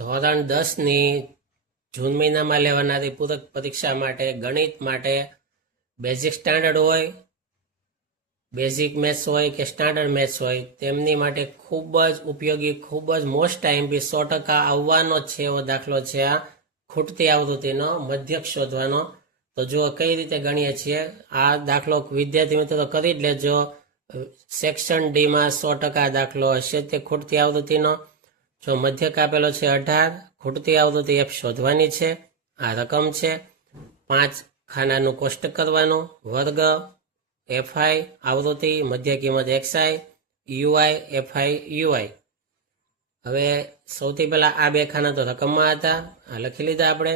ધોરણ 10ની જૂન મહિનામાં લેવાનારી પૂરક પરીક્ષા માટે ગણિત માટે બેઝિક સ્ટાન્ડર્ડ હોય, બેઝિક મેથ્સ હોય કે સ્ટાન્ડર્ડ મેથ્સ હોય તેમની માટે ખૂબ જ ઉપયોગી, ખૂબ જ મોસ્ટ આઈએમપી 100% આવવાનો છે એવો દાખલો છે આ ખૂટતી આવૃત્તિનો મધ્યક શોધવાનો. તો જો કઈ રીતે ગણીએ છીએ આ દાખલો વિદ્યાર્થી મિત્રો કરી જ લેજો. સેક્શન ડીમાં 100% દાખલો હશે તે ખૂટતી આવૃત્તિનો. જો મધ્યક આપેલો છે 18, ખૂટતી આવૃત્તિ f શોધવાની છે. આ રકમ છે. 5 ખાનાનું કોષ્ટક કરવાનું. વર્ગ fi આવૃત્તિ, મધ્ય કિંમત xi, ui fi ui. હવે સૌથી પહેલા આ બે ખાના તો રકમમાં હતા, આ લખી લીધા આપણે.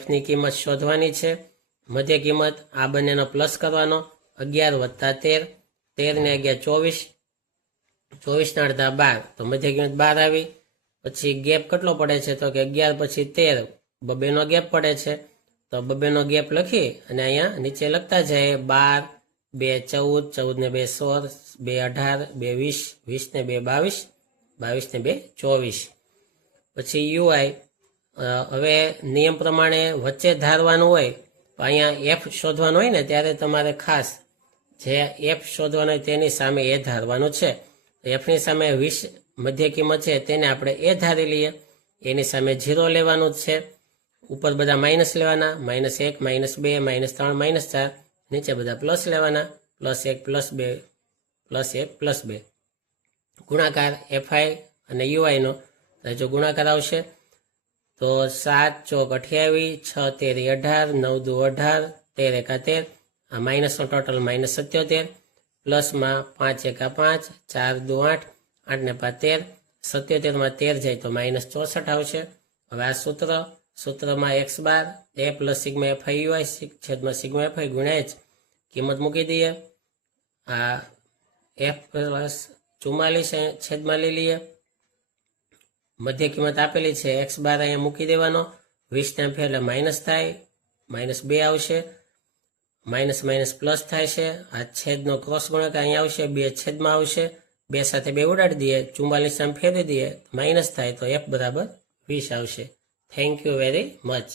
f ની કિંમત શોધવાની છે. મધ્ય કિંમત આ બંનેનો પ્લસ કરવાનો. 11 વત્તા 13, 13 ને 11 24, 24 ના અડધા 12, તો મધ્ય કિંમત 12 આવી. પછી ગેપ કેટલો પડે છે તો કે 11 પછી 13, બબેનો ગેપ પડે છે. તો બબેનો ગેપ લખી અને અહીંયા નીચે લખતા જાય 12, 2 14, 14 ને 2 16, 2 18, 2 20, 20 ને 2 22, 22 ને 2 24. પછી UI હવે નિયમ પ્રમાણે વચ્ચે ધારવાનું હોય તો અહીંયા f શોધવાનું હોય ને ત્યારે તમારે ખાસ જે f શોધવાનું હોય તેની સામે એ ધારવાનું છે. f ની સામે 20 મધ્ય કિંમત છે તેને આપણે એ ધારી લઈએ. એની સામે 0 લેવાનું છે. ઉપર બધા માઇનસ લેવાના, -1, -2, -3, -4. નીચે બધા પ્લસ લેવાના, +1 +2 +1 +2. ગુણાકાર fi અને ui નો જો ગુણાકાર આવશે તો 7 ચોક 28, 6 તેરી 18, 9 દુ 18, 13 એકા 13. આ માઇનસનો ટોટલ -77, પ્લસમાં 5 એકા 5, 4 દુ 8, 8 ને 5 13, 77 માં 13 જાય તો -64 આવશે. હવે આ સૂત્રમાં x bar a plus sigma fi ui છેદમાં સિગ્મા fi ગુણ્યા h કિંમત મૂકી દઈએ. આ f પ્લસ 44 છેદમાં લઈ લઈએ. મધ્ય કિંમત આપેલી છે x બાર અહીંયા મૂકી દેવાનો. 20 ને ફેર એટલે માઇનસ થાય, -2 આવશે. માઇનસ માઇનસ પ્લસ થાય છે. આ છેદનો ક્રોસ ગુણાકાર અહીંયા આવશે, 2 છેદમાં આવશે. 2 સાથે 2 ઉડાડી દઈએ, 44 આમ ફેરવી દઈએ, માઇનસ થાય તો f બરાબર 20 આવશે. Thank you very much.